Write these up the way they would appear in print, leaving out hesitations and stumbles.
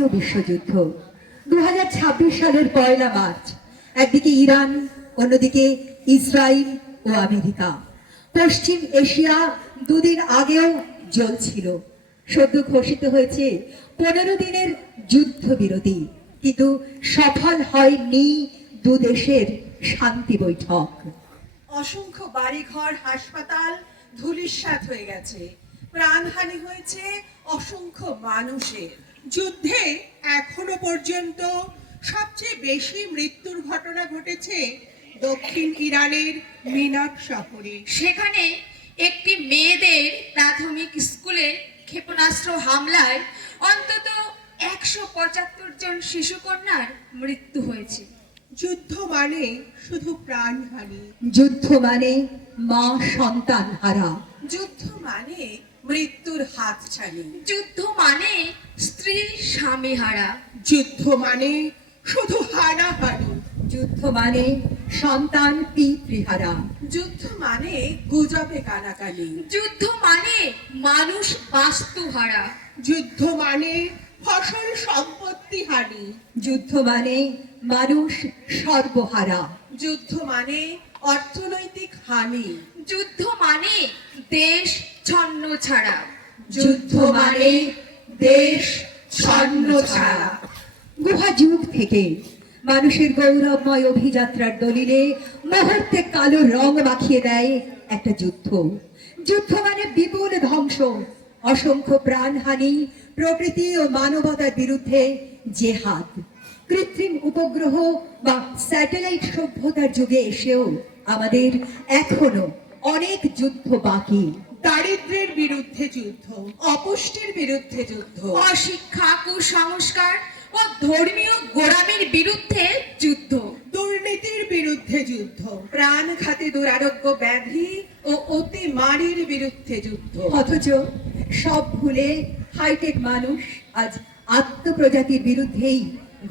তৃতীয় বিশ্বযুদ্ধ 2026 সালের 1 মার্চ। একদিকে ইরান, অন্যদিকে ইসরায়েল ও আমেরিকা। পশ্চিম এশিয়া দুদিন আগেও জ্বলছিল। সদ্য ঘোষিত হয়েছে 15 দিনের যুদ্ধবিরতি, কিন্তু সফল হয়নি দুদেশের শান্তি বৈঠক। অসংখ্য বাড়িঘর, হাসপাতাল ধূলিসাৎ হয়ে গেছে, প্রাণহানি হয়েছে অসংখ্য মানুষের। যুদ্ধে এখনো পর্যন্ত সবচেয়ে বেশি মৃত্যুর ঘটনা ঘটেছে দক্ষিণ ইরানের মিনাট শহরে। সেখানে একটি মেয়েদের প্রাথমিক স্কুলে ক্ষেপণাস্ত্র হামলায় অন্তত 175 জন শিশুকন্যার মৃত্যু হয়েছে। যুদ্ধ মানে শুধু প্রাণহানি, যুদ্ধ মানে মা সন্তান হারা, যুদ্ধ মানে মৃত্যুর হাতছানি, যুদ্ধ মানে স্ত্রী স্বামী হারা, যুদ্ধ মানে শুধু হানাহানি, যুদ্ধ মানে সন্তান পিতৃহারা, যুদ্ধ মানে গুজবে কানাকানি, যুদ্ধ মানে মানুষ বাস্তু হারা, যুদ্ধ মানে ফসল সম্পত্তি হানি, যুদ্ধ মানে মানুষ সর্বহারা, যুদ্ধ মানে অর্থনৈতিক হানি, যুদ্ধ মানে দেশ ছন্ন ছাড়া, যুদ্ধ মানে দেশ ছন্ন ছাড়া। গুহা যুগ থেকে মানুষের গৌরবময় অভিযাত্রার দলিলে মুহূর্তে কালো রং মাখিয়ে দেয় একটা যুদ্ধ। যুদ্ধ মানে বিপুল ধ্বংস, অসংখ্য প্রাণহানি, প্রকৃতি ও মানবতার বিরুদ্ধে জেহাদ। কৃত্রিম উপগ্রহ বা স্যাটেলাইট সভ্যতার যুগে এসেও আমাদের এখনো অনেক যুদ্ধ বাকি। দারিদ্র্যের বিরুদ্ধে যুদ্ধ, অপুষ্টির বিরুদ্ধে যুদ্ধ, অশিক্ষা, কুসংস্কার ও ধর্মীয় গোড়ামির বিরুদ্ধে যুদ্ধ, দুর্নীতির বিরুদ্ধে যুদ্ধ, প্রাণঘাতী দুরারোগ্য ব্যাধি ও অতিমারির বিরুদ্ধে যুদ্ধ। অথচ সব ভুলে হাইটেক মানুষ আজ আত্মপ্রজাতির বিরুদ্ধেই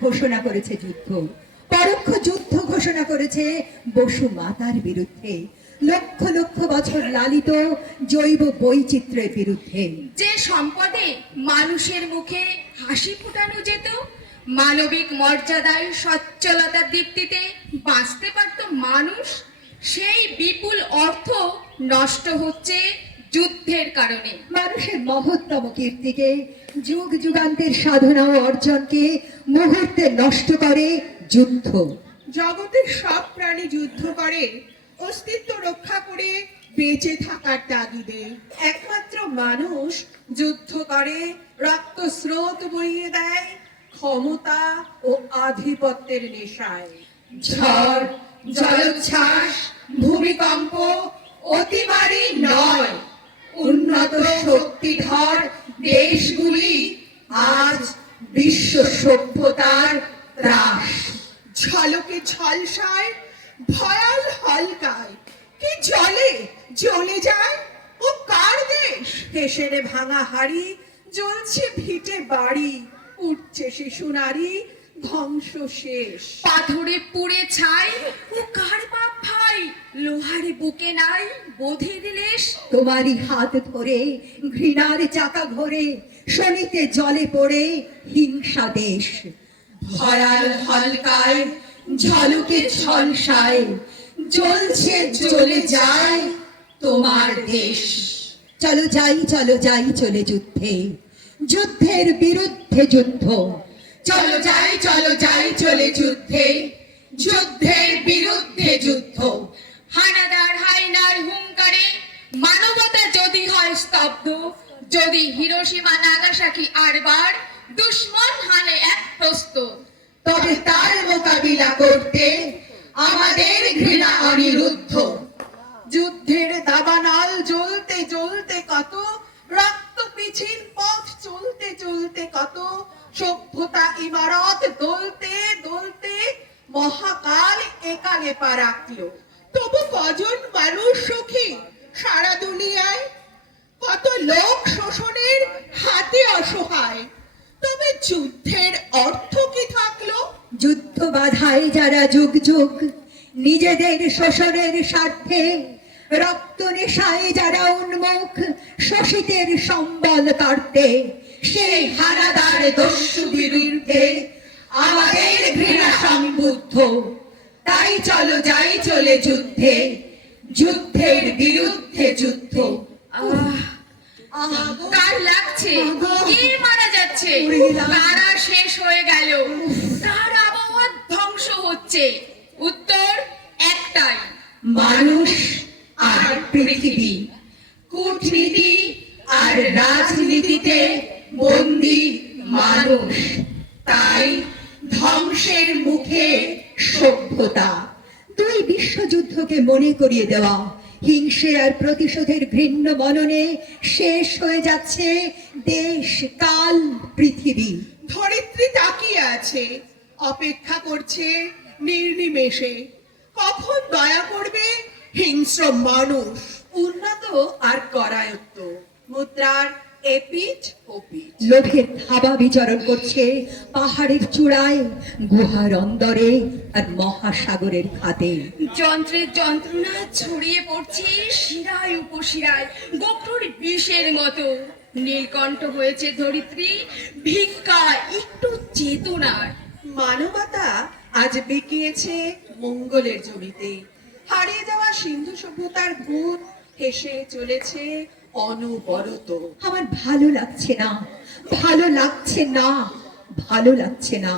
ঘোষণা করেছে যুদ্ধ। পরোক্ষ যুদ্ধ ঘোষণা করেছে বসু মাতার বিরুদ্ধে, লক্ষ লক্ষ বছর লালিত জৈব বৈচিত্র্যের বিরুদ্ধে। যে সম্পদে মানুষের মুখে হাসি ফোটানো যেত, মানবিক মর্যাদায় সচ্ছলতার দীপ্তিতে বাঁচতে পারত মানুষ, সেই বিপুল অর্থ নষ্ট হচ্ছে যুদ্ধের কারণে। মানুষের মহত্তম কীর্তিকে, যুগ যুগান্তের সাধনা ও অর্জনকে মুহূর্তে নষ্ট করে যুদ্ধ। জগতের সব প্রাণী যুদ্ধ করে অস্তিত্ব রক্ষা করে বেঁচে থাকার তাগিদে। একমাত্র মানুষ যুদ্ধ করে রক্ত স্রোত বইয়ে দেয় ক্ষমতা ও আধিপত্যের নেশায়। ঝড়, জলোচ্ছ্বাস, ভূমিকম্প অতিমারি নয়, উন্নত শক্তিধর দেশগুলি আজ বিশ্ব সভ্যতার ত্রাস। ঝলকে ঝলসায়, ভয়াল হলকায়, কি জলে জ্বলে যায় ও কার দেশ? হেসেরে ভাঙা হাড়ি, জ্বলছে ভিটে বাড়ি, উঠছে শিশু নারী, ধ্বংস শেষ। পাথরে পুড়ে ছাই ও কার বাপ ভাই, লোহারে বুকে নাই বোধের লেশ। তোমারই হাত ধরে ঘৃণার চাকা ঘোরে, শনিতে জলে পড়ে হিংসা দেশ। ভয়াল হলকায়, ঝলকে ঝলসায়, জ্বলছে জ্বলে যায় তোমার দেশ। চলো যাই, চলো যাই চলে যুদ্ধে, যুদ্ধের বিরুদ্ধে যুদ্ধ। চলো যাই, চলো যাই চলে যুদ্ধে, যুদ্ধের বিরুদ্ধে যুদ্ধ। হানাদার হাইনার হুঙ্কারে মানবতা যদি হয় স্তব্ধ, যদি হিরোশিমা নাগাসাকি আরবার দুশ্মন হানে এক প্রস্তুত, তবে তার মোকাবিলা করতে আমাদের ঘৃণা অনিরুদ্ধ। যুদ্ধের দাবানল জ্বলতে জ্বলতে কত, রক্ত পিছিল পথ চলতে চলতে কত, সভ্যতা ইমারত দলতে দলতে মহাকাল একালে পা রাখলো। তবু কজন মানুষ সুখী সারা দুনিয়ায়? কত লোক শোষণের হাতে অসহায়। তবে যুদ্ধের অর্থ কি থাকলো? যুদ্ধ বাধায় যারা যুগ যুগ, নিজেদের শোষণের স্বার্থে, রক্ত নেশায় যারা উন্মুখ, শোষিতের সম্বল কাটতে, সেই হানাদার দস্যু বিরুদ্ধে আমাদের ঘৃণা সম্বুদ্ধ। তাই চলো যাই চলে যুদ্ধে, যুদ্ধের বিরুদ্ধে যুদ্ধ। কার লাগছে? কে মারা যাচ্ছে? উড়িলাম। তারা শেষ হয়ে গেল, তার আবহাওয়া ধ্বংস হচ্ছে। উত্তর একটাই, মানুষ আর পৃথিবী। কূটনীতি আর রাজনীতিতে বন্দী মানুষ, তাই ধ্বংসের মুখে সভ্যতা। দুই বিশ্বযুদ্ধকে মনে করিয়ে দেওয়া, হিংসে আর প্রতিশোধের ঘৃণ্য মননে শেষ হয়ে যাচ্ছে দেশ, কাল, পৃথিবী। ধরিত্রী তাকিয়ে আছে, অপেক্ষা করছে নির্নিমেষে। কখন দয়া করবে হিংস্র মানুষ? উন্নত আর করায়ত্ত মুদ্রার এপিঠ ওপিঠ। লোভের থাবা বিচরণ করছে পাহাড়ের চূড়ায়, গুহার অন্দরে আর মহাসাগরের খাতে। যন্ত্রের যন্ত্রণা ছড়িয়ে পড়ছে শিরায় উপশিরায়, গোখরোর বিষের মতো। নীলকণ্ঠ হয়েছে ধরিত্রী, ভিক্ষা একটু চেতনার। মানবতা আজ বিকিয়েছে মঙ্গলের জমিতে। হারিয়ে যাওয়া সিন্ধু সভ্যতার ভূত হেসে চলেছে অনবরত। আমার ভালো লাগছে না, ভালো লাগছে না, ভালো লাগছে না।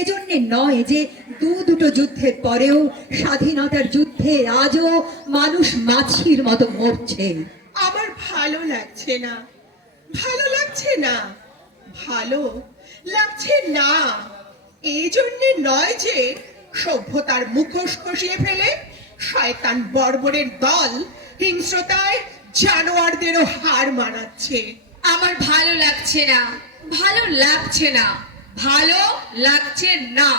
এজন্যে নয় যে দুটো যুদ্ধের পরেও স্বাধীনতার যুদ্ধে আজও মানুষ মাছির মতো মরছে। আমার ভালো লাগছে না, ভালো লাগছে না, ভালো লাগছে না। এই জন্যে নয় যে সভ্যতার মুখোশ খসিয়ে ফেলে শয়তান বর্বরের দল হিংস্রতায় জানোয়ারদেরও হার মানাচ্ছে। আমার ভালো লাগছে না, ভালো লাগছে না, ভালো লাগছে না।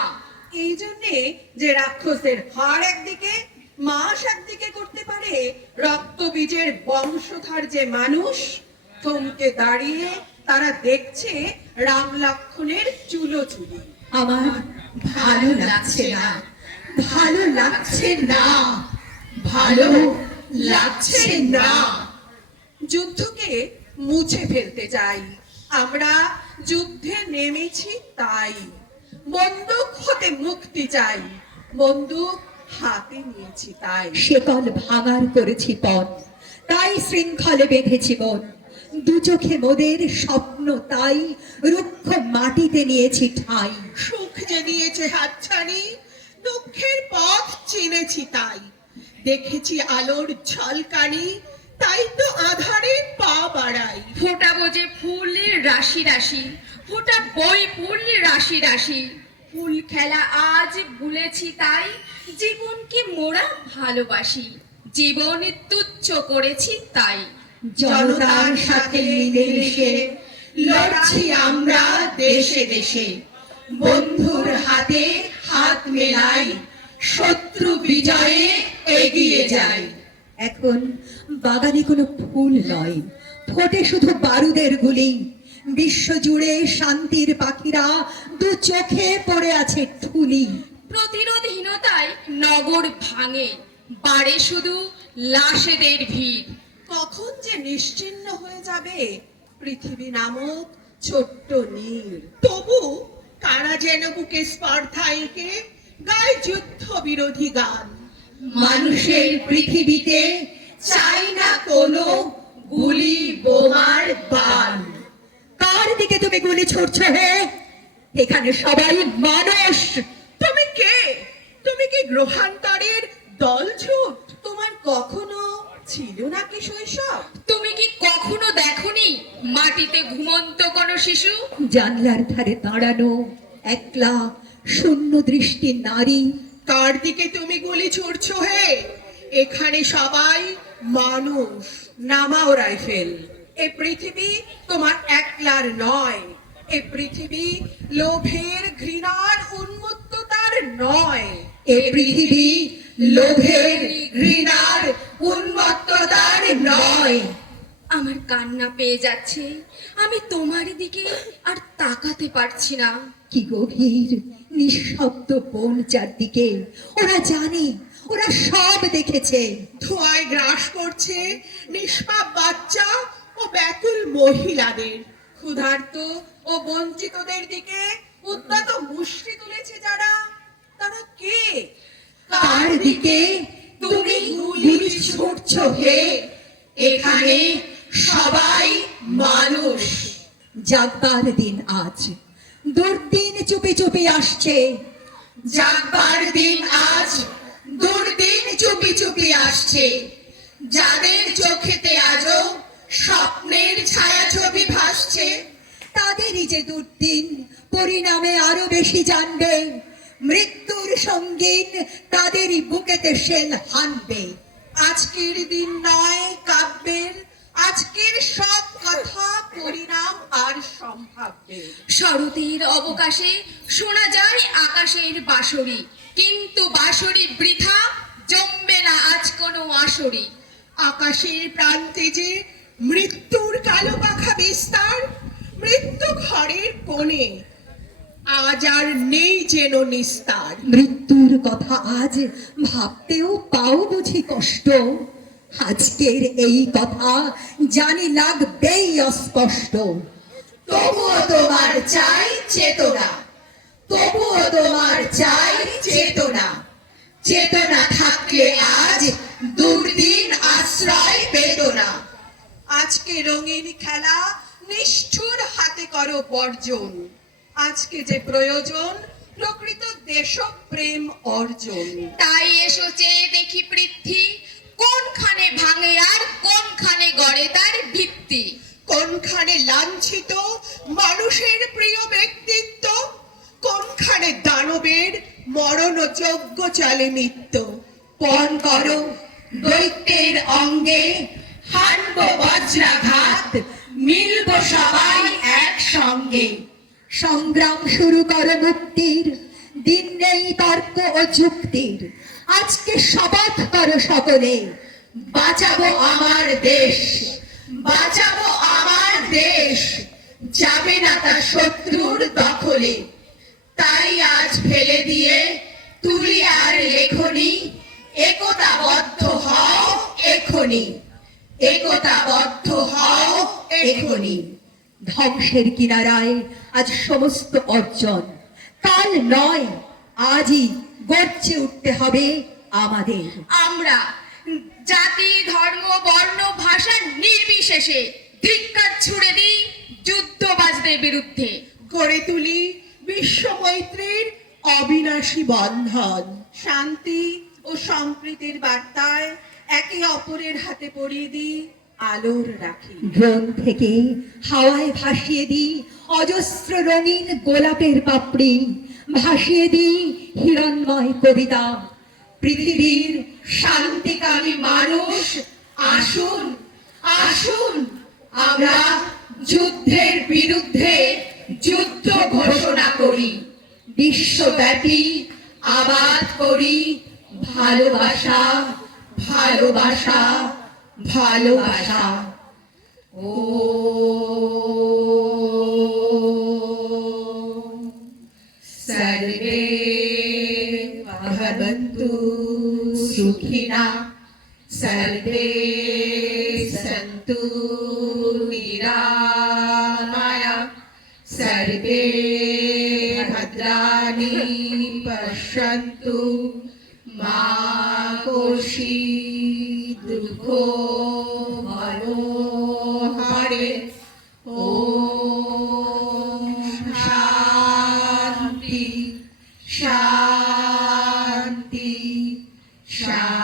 এই জন্যে যে রাক্ষসের হাড় একদিকে, মাস একদিকে করতে পারে রক্তবীজের বংশধর যে মানুষ, থমকে দাঁড়িয়ে তারা দেখছে রাম লক্ষ্মণের চুলোচুলি। আমার ভালো লাগছে না, ভালো লাগছে না, ভালো লাগছে না। যুদ্ধকে মুছে ফেলতে চাই, আমরা যুদ্ধে নেমেছি তাই। বন্দুক হতে মুক্তি চাই, বন্দুক হাতে নিয়েছি তাই। শেকল ভাঙার করেছি পথ, তাই শৃঙ্খলে বেঁধেছি মন। দু চোখে মোদের স্বপ্ন, তাই রুক্ষ মাটিতে নিয়েছি ঠাঁই। সুখ যে দিয়েছে হাতছানি, দুঃখের পথ চিনেছি তাই। দেখেছি আলোর ঝলকানি, তাই তো আধারে পা বাড়াই। ফোটাবো যে ফুল রাশি রাশি, ফোটা বই ফুল রাশি রাশি। ফুল খেলা আজ ভুলেছি তাই, জীবনকে মোরা ভালোবাসি, জীবন তুচ্ছ করেছি তাই। জনতার সাথে মিলেমিশে লড়ছি আমরা দেশে দেশে। বন্ধুর হাতে হাত মেলাই, শত্রু বিজয়ে এগিয়ে যাই। এখন বাগানে কোনো ফুল নয়, ফোটে শুধু বারুদের গুলি। বিশ্বজুড়ে শান্তির পাখিরা দু চোখে পড়ে আছে ঠুলি। প্রতিরোধহীনতায় নগর ভাঙে, বাড়ে শুধু লাশেদের ভিড়। কখন যে নিশ্চিহ্ন হয়ে যাবে পৃথিবী নামক ছোট্ট নীড়। তবু কারা যেন বুকে স্পর্ধা এঁকে গায় যুদ্ধ বিরোধী গান। মানুষের পৃথিবীতে চাই না কোনো গুলি বোমার বান। কার দিকে তুমি গুলি ছুড়ছো হে? এখানে সবাই মানুষ। তুমি কে? তুমি কি গ্রহান্তরের দলছুট? তোমার কখনো ছিল নাকি শৈশব? তুমি কি কখনো দেখনি মাটিতে ঘুমন্ত কোনো শিশু? জানলার ধারে দাঁড়ানো একলা শূন্য দৃষ্টি নারী। কার দিকে তুমি গুলি ছুড়ছো হে? এখানে সবাই মানুষ। নামাও রাইফেল। এ পৃথিবী তোমার একলার নয়, এ পৃথিবী লোভের ঘৃণার উন্মত্ততার নয়। এ পৃথিবী লোভের ঘৃণার উন্মত্ততার নয়। আমার কান্না পেয়ে যাচ্ছে, আমি তোমার দিকে আর তাকাতে পারছি না। কি গভীর নিঃশব্দ বন চারদিকে। ওরা জানে, ওরা সব দেখেছে। ধোঁয়ায় গ্রাস করছে নিষ্পাপ বাচ্চা ও ব্যাকুল মহিলাদের। ক্ষুধার্ত ও বঞ্চিতদের দিকে উদ্যত মুষ্টি তুলেছে যারা, তারা কে? কার দিকে তুমি গুলি ছুটছো হে? এখানে সবাই মানুষ। জাগবার দিন আজ, দুর্দিন চুপি চুপি আসছে। জাগবার দিন আজ, দুর্দিন চুপি চুপি আসছে। যাদের চোখেতে আজও স্বপ্নের ছায়াছবি ভাসছে, তাদেরই যে দুর্দিন পরিণামে আরো বেশি জানবে। মৃত্যুর সঙ্গীন তাদেরই বুকেতে শেল হানবে। আজকের দিন নয় কাব্যের, আজকের সব কথা পরিণাম আর সম্ভাব্যের। শরতের অবকাশে শোনা যায় আকাশের বাঁশরি, কিন্তু বাঁশরি বৃথা, জমবে না আজ কোনো আসরি। আকাশের প্রান্তে যে মৃত্যুর কালো পাখা বিস্তার, মৃত্যু ঘরের কোণে আজ আর নেই যেন নিস্তার। মৃত্যুর কথা আজ ভাবতেও পাও বুঝি কষ্ট। আজকের এই কথা জানি লাগবেই অস্পষ্ট। তবুও তোমার চাই চেতনা, তবুও তোমার চাই চেতনা। চেতনা থাকলে আজ দুর্দিন আশ্রয় পেত না। আজকে রঙিন খেলা নিষ্ঠুর হাতে করো বর্জন। আজকে যে প্রয়োজন প্রকৃত দেশপ্রেম অর্জন। তাই এসো চেয়ে দেখি পৃথ্বী, কোনখানে ভাঙে আর কোনখানে গড়ে তার ভিত্তি। কোনখানে লাঞ্ছিত মানুষের প্রিয় ব্যক্তিত্ব, কোনখানে দানবের মরণযোগ্য চলে নিত্য। পণ করো দৈত্যের অঙ্গে, হানব বজ্রাঘাত, মিলব সবাই একসঙ্গে। সংগ্রাম শুরু করো মুক্তির, দিন নেই তর্ক ও যুক্তির। আজকে শপথ করো সকলে, বাঁচাবো আমার দেশ, বাঁচাবো আমার দেশ। যাবে না তা শত্রুর দখলে। তাই আজ ফেলে দিয়ে তুলি আর লেখনি, একতাবদ্ধ হও এখনি, একতাবদ্ধ হও এখনি। ধ্বংসের কিনারায় আজ সমস্ত অর্জন, কাল নয় আজই গর্জে উঠতে হবে আমাদের। আমরা জাতি, ধর্ম, বর্ণ, ভাষা নির্বিশেষে ধিক্কার ছুড়ে দিই যুদ্ধবাজদের বিরুদ্ধে। গড়ে তুলি বিশ্ব মৈত্রীর অবিনাশী বন্ধন। শান্তি ও সম্প্রীতির বার্তায় একে অপরের হাতে পরিয়ে দিই আলোর রাখি। ড্রোন থেকে হাওয়ায় ভাসিয়ে দিই অজস্র রঙিন গোলাপের পাপড়ি। ভাসিয়ে দিই হিরণময় কবিতা। পৃথিবীর শান্তিকামী মানুষ আসুন, আসুন আমরা যুদ্ধের বিরুদ্ধে যুদ্ধ ঘোষণা করি। বিশ্বব্যাপী আবাদ করি ভালোবাসা, ভালোবাসা, ভালোবাসা। ও সর্বে ভবন্তু সুখিনা, সর্বে সন্তু নিরাময়া, সর্বে ভদ্রাণি পশ্যন্তু, মা কৌশিক দুঃখো মনোহরে। ওম শান্তি, শান্তি, শান্তি।